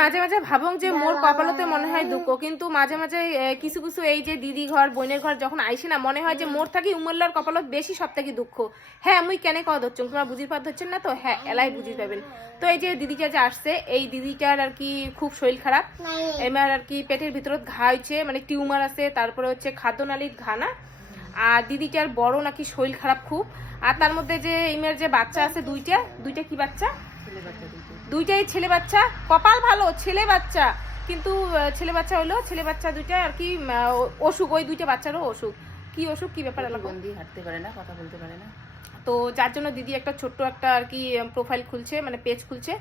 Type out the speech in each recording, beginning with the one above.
মাঝে মাঝে ভাবং যে মোর কপালতে মনে হয় দুঃখ, কিন্তু মাঝে মাঝে কিছু কিছু এই যে দিদি ঘর বোনের ঘর যখন আইসি না মনে হয় যে মোর থাকি উমল্লার কপালত বেশি সব থেকে দুঃখ। হ্যাঁ আমি কেন কওয়া ধরছুম, তোমরা বুঝির পার ধরছেন না তো? হ্যাঁ এলাই বুঝি পাবেন। তো এই যে দিদিটা যে আসছে, এই দিদিটার আর কি খুব শরীর খারাপ, এবার আর কি পেটের ভিতরত ঘা হয়েছে, মানে টিউমার আছে, তারপরে হচ্ছে খাদ্যনালীর ঘা না। আর দিদিটার বড় নাকি শরীর খারাপ খুব। আর তার মধ্যে যে ইমের যে বাচ্চা আছে দুইটা, দুইটা কি বাচ্চা? দুইটাই ছেলে বাচ্চা। কপাল ভালো ছেলে বাচ্চা, কিন্তু ছেলে বাচ্চা হলো, ছেলে বাচ্চা দুইটা আর কি অসুখ, ওই দুইটা বাচ্চারও অসুখ। কি অসুখ কি ব্যাপার? বন্দি, হাঁটতে পারে না, কথা বলতে পারে না। তো যার জন্য দিদি একটা ছোট্ট একটা আর কি প্রোফাইল খুলছে, মানে পেজ খুলছে।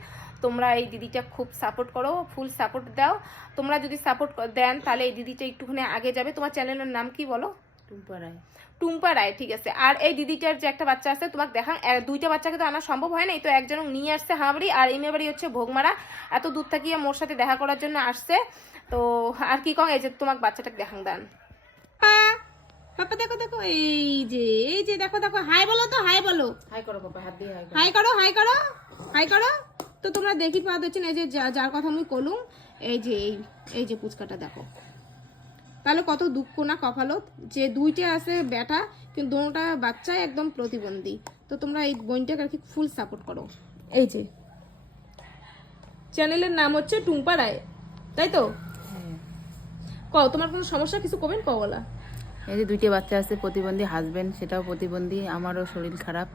তোমরা এই দিদিটা খুব সাপোর্ট করো, ফুল সাপোর্ট দাও। তোমরা যদি সাপোর্ট দেন তাহলে এই দিদিটা একটুখানি আগে যাবে। তোমার চ্যানেলের নাম কি বলো? টুম্পা রায়। টুম্পা রায়, ঠিক আছে। আর এই দিদিটার যে একটা বাচ্চা আছে তোমাকে দেখান, দুইটা বাচ্চাকে তো আনা সম্ভব হয় না, তো একজন নিয়ে আসছে হামাবাড়ি, আর ইমে বাড়ি হচ্ছে ভোগমারা। এত দূর থাকিয়ে মোর সাথে দেখা করার জন্য আসছে। তো আর কি কং, এই যে তোমাকে বাচ্চাটাকে দেখান দেন। পাপা দেখো দেখো, এই যে দেখো দেখো, হাই বলো তো, হাই বলো। হাই করো পাপা, হাত দিয়ে হাই করো। হাই করো হাই করো হাই করো। তো তোমরা দেখি পাওয়া যাচ্ছেন, এই যে যার কথা আমি কলুম, এই যে এই যে পুচকাটা দেখো। তাহলে কত দুঃখ না কপালত, যে দুইটা আছে বেটা কিন্তু দুটোটা বাচ্চা একদম প্রতিবন্ধী। তো তোমরা এই বোনটাকে আর কি ফুল সাপোর্ট করো। এই যে চ্যানেলের নাম হচ্ছে টুম্পা রায়, তাই তো? কও তোমার কোনো সমস্যা কিছু কবেন কও বলা। এই যে দুইটা বাচ্চা আছে প্রতিবন্ধী, হাজবেন্ড সেটাও প্রতিবন্ধী, আমারও শরীর খারাপ,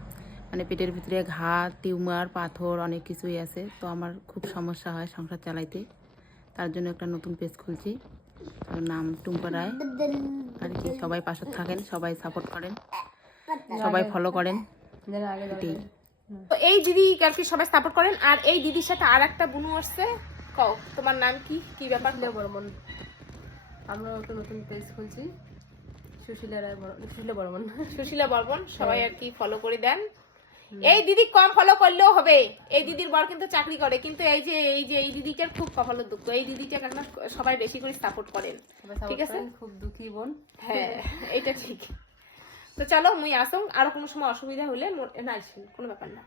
মানে পেটের ভিতরে ঘা, টিউমার, পাথর অনেক কিছুই আছে। তো আমার খুব সমস্যা হয় সংসার চালাইতে, তার জন্য একটা নতুন পেজ খুলছি, তার নাম টুম্পা রায়। আর কি সবাই পাশে থাকেন, সবাই সাপোর্ট করেন, সবাই ফলো করেন। তো এই দিদি আর কি সবাই সাপোর্ট করেন। আর এই দিদির সাথে আর একটা বুনু আসছে, কও তোমার নাম কি, কি ব্যাপার? বর্মন। আমরা একটা নতুন পেজ খুলছি, সুশীলা রায়, সুশীলা বর্মন। সুশীলা বর্মন, সবাই আর কি ফলো করে দেন। এই দিদি কম ফলো করলেও হবে, এই দিদির বর কিন্তু চাকরি করে, কিন্তু এই দিদিটার খুব কপালের দুঃখ, এই দিদিটাকে এখন সবাই বেশি করে সাপোর্ট করেন, ঠিক আছে? খুব দুঃখী বোন। হ্যাঁ এটা ঠিক। তো চলো মুই আসং, আরো কোনো সময় অসুবিধা হলে না, কোনো ব্যাপার না।